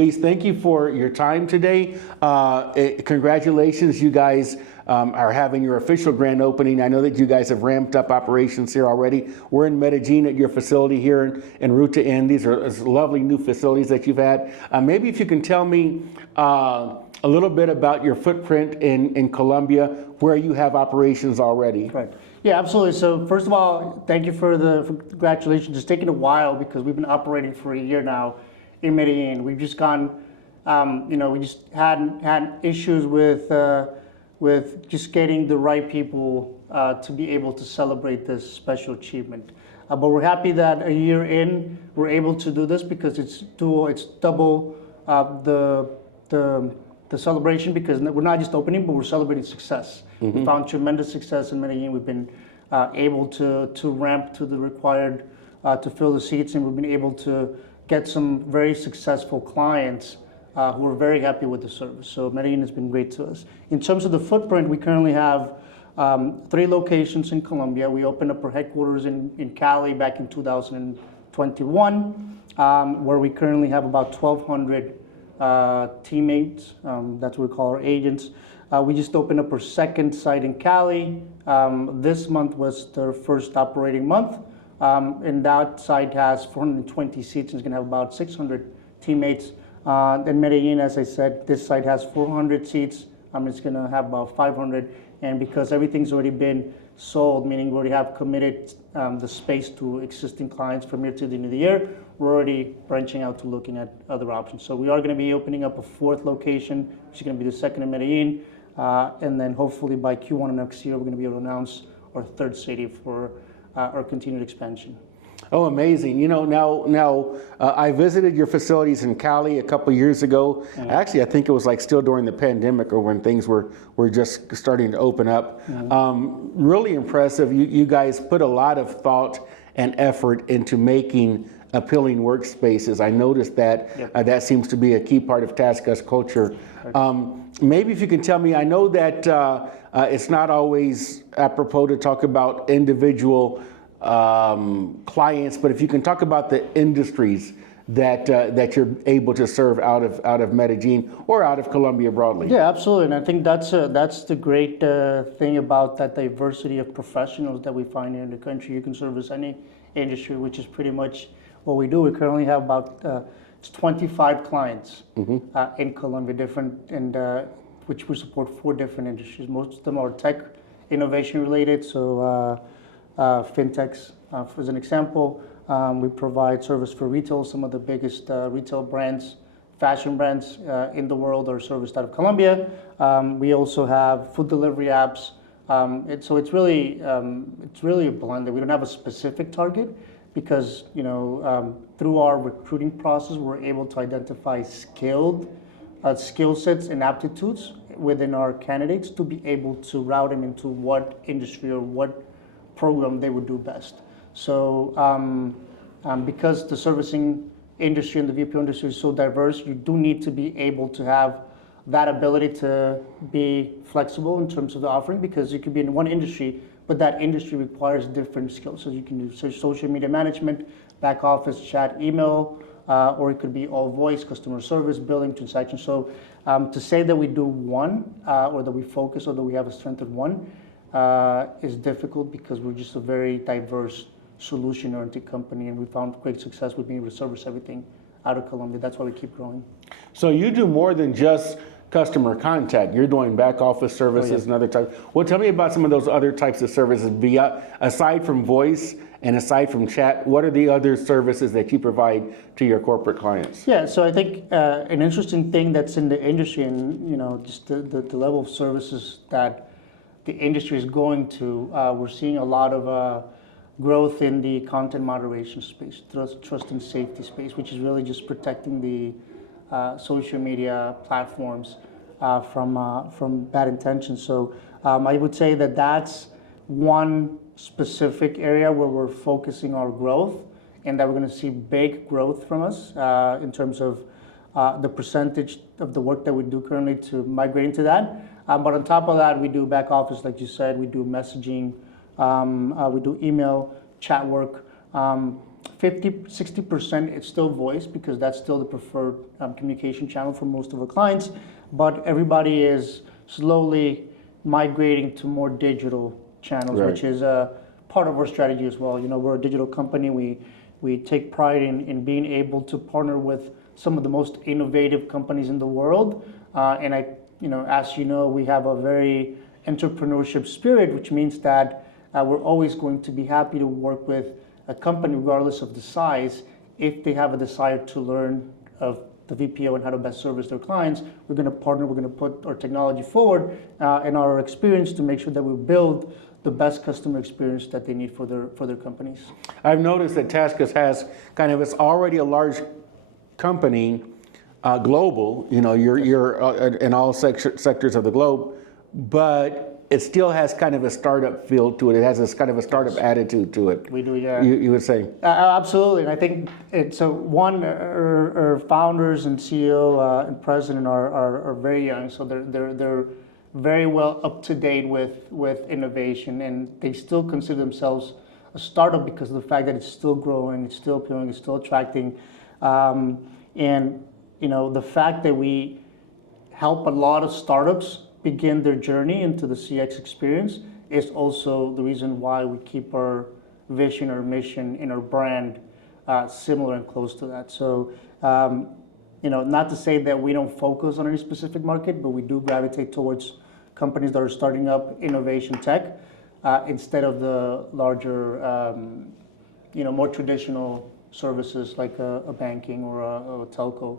Luis, thank you for your time today. Congratulations, you guys are having your official grand opening. I know that you guys have ramped up operations here already. We're in Medellín at your facility here in Ruta-N. These are lovely new facilities that you've had. Maybe if you can tell me a little bit about your footprint in Colombia, where you have operations already. Right. Yeah, absolutely. So first of all, thank you for congratulations. It's taken a while because we've been operating for a year now in Medellín. We've just gone, we just had issues with just getting the right people to be able to celebrate this special achievement. But we're happy that a year in, we're able to do this because it's double the celebration, because we're not just opening, but we're celebrating success. Mm-hmm. We found tremendous success in Medellín. We've been able to ramp to the required to fill the seats, and we've been able to get some very successful clients who are very happy with the service. So Medellín has been great to us. In terms of the footprint, we currently have 3 locations in Colombia. We opened up our headquarters in Cali back in 2021, where we currently have about 1,200 teammates. That's what we call our agents. We just opened up our second site in Cali. This month was their first operating month. And that site has 420 seats and is going to have about 600 teammates. In Medellín, as I said, this site has 400 seats. It's going to have about 500. And because everything's already been sold, meaning we already have committed the space to existing clients from here to the end of the year, we're already branching out to looking at other options. So we are going to be opening up a 4th location, which is going to be the second in Medellín. And then hopefully by Q1 of next year, we're going to be able to announce our 3rd city for our continued expansion. Oh, amazing. Now I visited your facilities in Cali a couple years ago. Mm-hmm. Actually, I think it was like still during the pandemic or when things were just starting to open up. Mm-hmm. Really impressive. You guys put a lot of thought and effort into making appealing workspaces. I noticed that. Yep. That seems to be a key part of TaskUs culture. Maybe if you can tell me, I know that it's not always apropos to talk about individual clients, but if you can talk about the industries that you're able to serve out of Medellín or out of Colombia broadly. Yeah, absolutely, and I think that's the great thing about that diversity of professionals that we find here in the country. You can service any industry, which is pretty much what we do. We currently have about 25 clients. Mm-hmm. In Colombia, which we support 4 different industries. Most of them are tech innovation related, so fintechs, as an example. We provide service for retail. Some of the biggest retail brands, fashion brands in the world are serviced out of Colombia. We also have food delivery apps. So it's really a blend. We don't have a specific target because through our recruiting process, we're able to identify skill sets and aptitudes within our candidates to be able to route them into what industry or what program they would do best. So because the servicing industry and the VPO industry is so diverse, you do need to be able to have that ability to be flexible in terms of the offering, because you could be in one industry, but that industry requires different skills. So you can do social media management, back office, chat, email, or it could be all voice, customer service, billing, transaction. So to say that we do one or that we focus or that we have a strength in one is difficult, because we're just a very diverse solution-oriented company, and we found great success with being able to service everything out of Colombia. That's why we keep growing. So you do more than just customer contact. You're doing back office services and other types. Well, tell me about some of those other types of services. Aside from voice and aside from chat, what are the other services that you provide to your corporate clients? Yeah, so I think an interesting thing that's in the industry, and just the level of services that the industry is going to, we're seeing a lot of growth in the content moderation space, trust and safety space, which is really just protecting the social media platforms from bad intentions. So I would say that that's one specific area where we're focusing our growth, and that we're going to see big growth from us in terms of the percentage of the work that we do currently to migrating to that. But on top of that, we do back office, like you said, we do messaging, we do email, chat work, 60% it's still voice because that's still the preferred communication channel for most of our clients, but everybody is slowly migrating to more digital channels, which is part of our strategy as well. We're a digital company. We take pride in being able to partner with some of the most innovative companies in the world. And as you know, we have a very entrepreneurship spirit, which means that we're always going to be happy to work with a company, regardless of the size, if they have a desire to learn of the VPO and how to best service their clients. We're going to partner, we're going to put our technology forward and our experience to make sure that we build the best customer experience that they need for their companies. I've noticed that TaskUs has it's already a large company, global, you're in all sectors of the globe, but it still has kind of a startup feel to it. It has this kind of a startup attitude to it. We do, yeah. You would say? Absolutely, and I think our founders and CEO and president are very young, so they're very well up to date with innovation, and they still consider themselves a startup because of the fact that it's still growing, it's still appealing, it's still attracting, and the fact that we help a lot of startups begin their journey into the CX experience is also the reason why we keep our vision, our mission, and our brand similar and close to that. So, not to say that we don't focus on any specific market, but we do gravitate towards companies that are starting up innovation tech instead of the larger, more traditional services like a banking or a telco.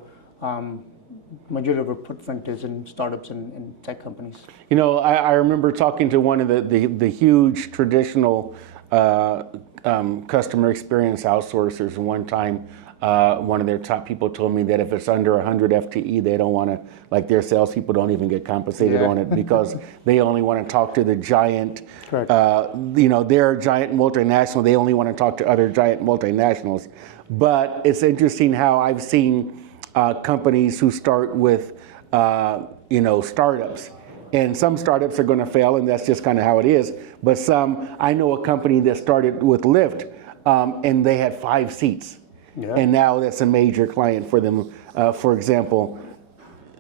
Majority of our footprint is in startups and tech companies. I remember talking to one of the huge traditional customer experience outsourcers one time. One of their top people told me that if it's under 100 FTE, they don't want to, like their salespeople don't even get compensated on it because they only want to talk to the giant, they're a giant multinational, they only want to talk to other giant multinationals. But it's interesting how I've seen companies who start with, startups. And some startups are going to fail, and that's just kind of how it is. But I know a company that started with Lyft, and they had 5 seats. Yeah. And now that's a major client for them, for example.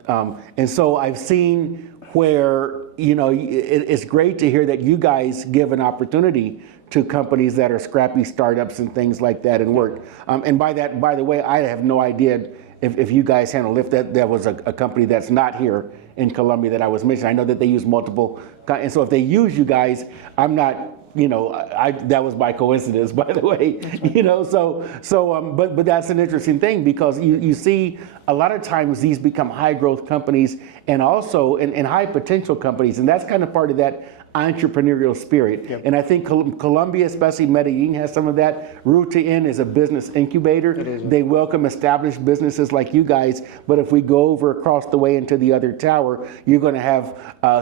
And so I've seen where, it's great to hear that you guys give an opportunity to companies that are scrappy startups and things like that and work. And by the way, I have no idea if you guys handle Lyft. That was a company that's not here in Colombia that I was mentioning. I know that they use multiple, and so if they use you guys, I'm not, that was by coincidence, by the way, but that's an interesting thing because you see a lot of times these become high growth companies and also and high potential companies, and that's kind of part of that entrepreneurial spirit. Yep. And I think Colombia, especially Medellín, has some of that. Ruta-N is a business incubator. It is. They welcome established businesses like you guys, but if we go over across the way into the other tower, you're going to have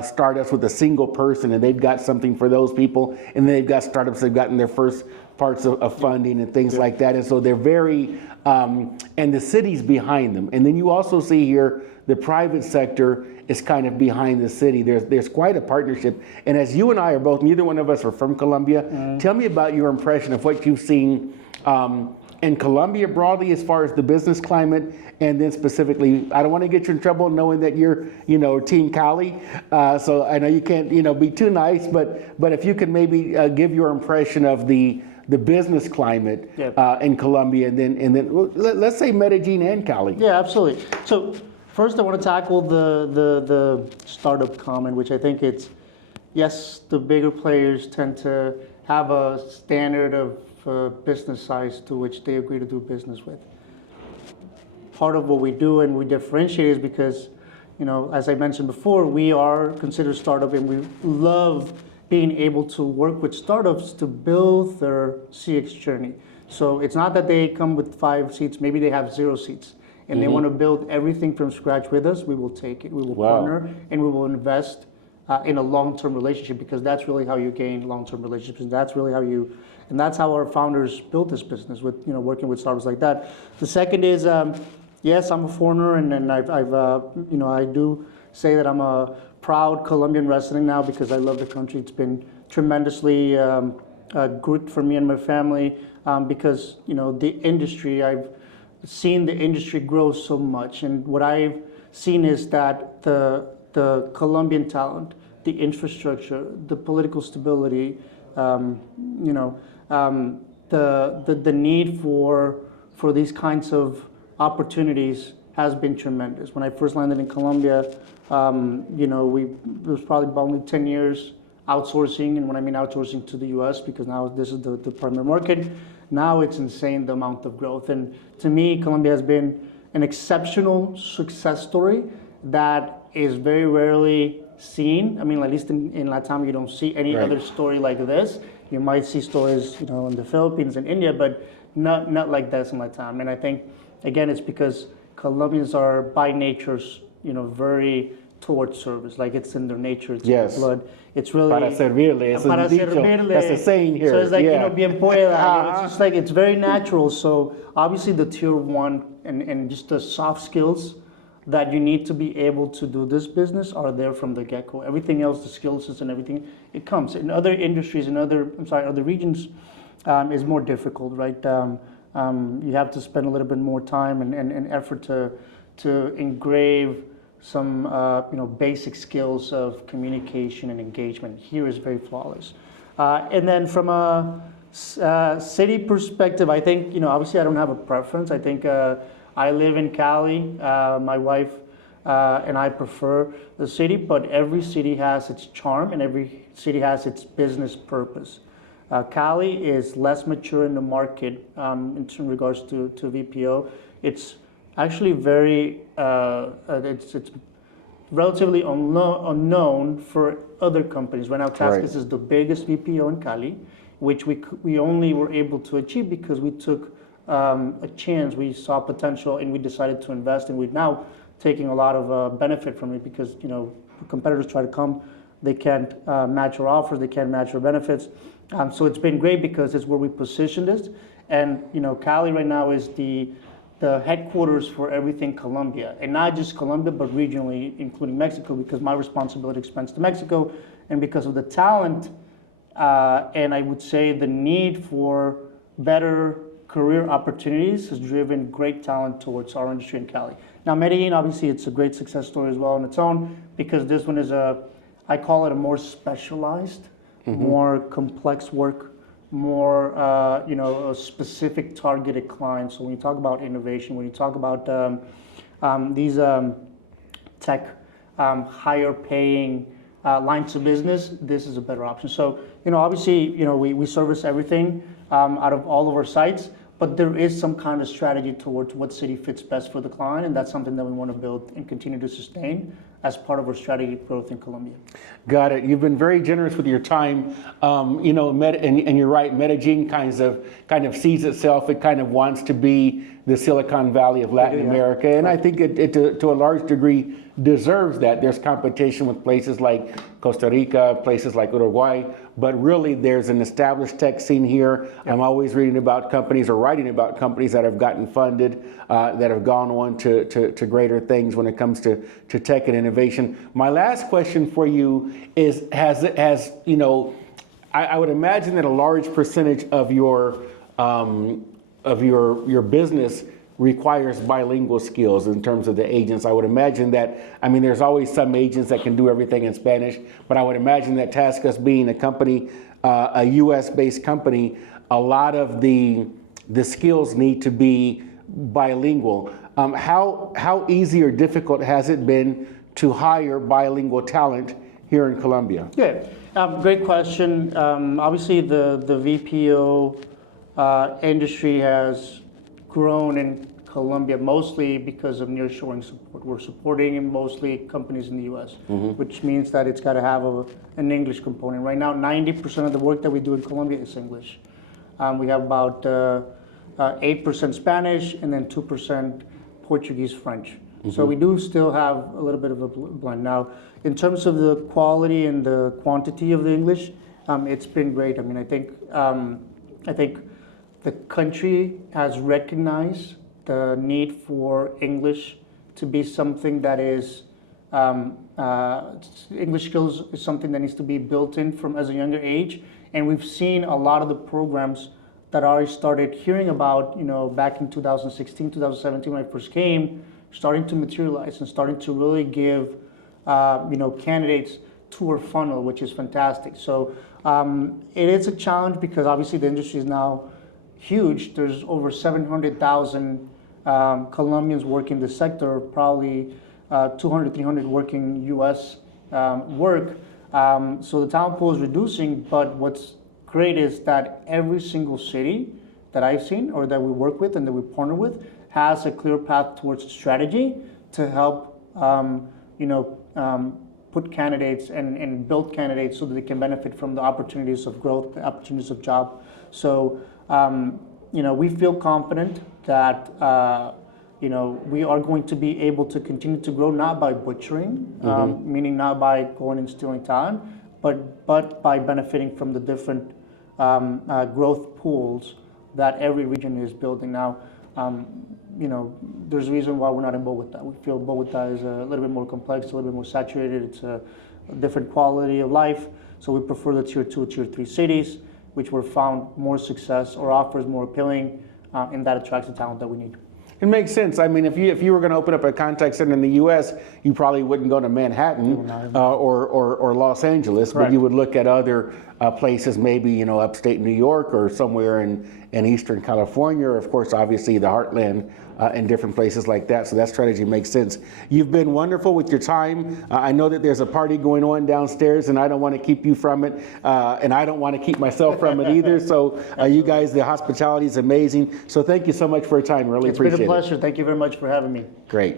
startups with a single person, and they've got something for those people, and then they've got startups that have gotten their first parts of funding and things like that, and so they're very, and the city's behind them. And then you also see here the private sector is kind of behind the city. There's quite a partnership. And as you and I are both, neither one of us are from Colombia, tell me about your impression of what you've seen in Colombia broadly as far as the business climate, and then specifically, I don't want to get you in trouble knowing that you're, Team Cali, so I know you can't, be too nice, but if you could maybe give your impression of the business climate in Colombia, and then let's say Medellín and Cali. Yeah, absolutely. So first, I want to tackle the startup comment, which I think it's, yes, the bigger players tend to have a standard of business size to which they agree to do business with. Part of what we do and we differentiate is because, as I mentioned before, we are considered startup, and we love being able to work with startups to build their CX journey. So it's not that they come with 5 seats, maybe they have 0 seats. And they want to build everything from scratch with us. We will take it, we will partner, and we will invest in a long-term relationship, because that's really how you gain long-term relationships. And that's really that's how our founders built this business, with working with startups like that. The second is, yes, I'm a foreigner, and I do say that I'm a proud Colombian resident now because I love the country. It's been tremendously good for me and my family. because the industry, I've seen the industry grow so much, and what I've seen is that the Colombian talent, the infrastructure, the political stability, the need for these kinds of opportunities has been tremendous. When I first landed in Colombia, it was probably about only 10 years outsourcing, and when I mean outsourcing to the US, because now this is the primary market, now it's insane the amount of growth. And to me, Colombia has been an exceptional success story that is very rarely seen. I mean, at least in Latam, you don't see any other story like this. You might see stories, in the Philippines and India, but not like this in Latam. And I think, again, it's because Colombians are by nature, very towards service. Like it's in their nature, it's in their blood. It's really para servirle. Para servirle. That's a saying here. So it's like bien pueda. It's just like it's very natural. So obviously the tier one and just the soft skills that you need to be able to do this business are there from the get-go. Everything else, the skill sets and everything, it comes. In other industries, other regions, is more difficult, right? You have to spend a little bit more time and effort to engrave some basic skills of communication and engagement. Here is very flawless. And then from a city perspective, I think, obviously I don't have a preference. I think I live in Cali. My wife and I prefer the city, but every city has its charm and every city has its business purpose. Cali is less mature in the market in regards to VPO. It's actually very, it's relatively unknown for other companies. Right now, TaskUs is the biggest VPO in Cali, which we only were able to achieve because we took a chance. We saw potential and we decided to invest, and we're now taking a lot of benefit from it because competitors try to come, they can't match our offers, they can't match our benefits. So it's been great because it's where we positioned it, and Cali right now is the headquarters for everything Colombia, and not just Colombia, but regionally, including Mexico, because my responsibility expands to Mexico, and because of the talent, and I would say the need for better career opportunities has driven great talent towards our industry in Cali. Now, Medellín, obviously, it's a great success story as well on its own, because this one is I call it a more specialized, more complex work, more a specific targeted client. So when you talk about innovation, when you talk about these tech higher paying lines of business, this is a better option. So obviously we service everything out of all of our sites, but there is some kind of strategy towards what city fits best for the client, and that's something that we want to build and continue to sustain as part of our strategy growth in Colombia. Got it. You've been very generous with your time. And you're right. Medellín kind of sees itself. It kind of wants to be the Silicon Valley of Latin America, and I think it to a large degree deserves that. There's competition with places like Costa Rica, places like Uruguay, but really there's an established tech scene here. I'm always reading about companies or writing about companies that have gotten funded, that have gone on to greater things when it comes to tech and innovation. My last question for you is, I would imagine that a large percentage of your business requires bilingual skills in terms of the agents. I would imagine that, there's always some agents that can do everything in Spanish, but I would imagine that TaskUs being a company, a US-based company, a lot of the skills need to be bilingual. How easy or difficult has it been to hire bilingual talent here in Colombia? Yeah, great question. Obviously the VPO industry has grown in Colombia mostly because of nearshoring support. We're supporting mostly companies in the US, which means that it's got to have an English component. Right now, 90% of the work that we do in Colombia is English. We have about 8% Spanish and then 2% Portuguese, French. So we do still have a little bit of a blend. Now, in terms of the quality and the quantity of the English, it's been great. I think the country has recognized the need for English to be something that is, English skills is something that needs to be built in from as a younger age. And we've seen a lot of the programs that I already started hearing about, back in 2016, 2017 when I first came, starting to materialize and starting to really give, candidates to our funnel, which is fantastic. So it is a challenge because obviously the industry is now huge. There's over 700,000 Colombians working the sector, probably 200, 300 working U.S. Work. So the talent pool is reducing, but what's great is that every single city that I've seen or that we work with and that we partner with has a clear path towards a strategy to help, put candidates and build candidates so that they can benefit from the opportunities of growth, the opportunities of job. So, we feel confident that, we are going to be able to continue to grow, not by butchering, meaning not by going and stealing talent, but by benefiting from the different growth pools that every region is building. Now, there's a reason why we're not in Bogota. We feel Bogota is a little bit more complex, a little bit more saturated. It's a different quality of life. So we prefer the tier 2, tier 3 cities, which were found more success or offers more appealing, and that attracts the talent that we need. It makes sense. I mean, if you were going to open up a contact center in the U.S., you probably wouldn't go to Manhattan or Los Angeles, but you would look at other places, maybe upstate New York or somewhere in Eastern California, or of course, obviously the heartland in different places like that. So that strategy makes sense. You've been wonderful with your time. I know that there's a party going on downstairs, and I don't want to keep you from it, and I don't want to keep myself from it either. So you guys, the hospitality is amazing. So thank you so much for your time. Really appreciate it. It's been a pleasure. Thank you very much for having me. Great.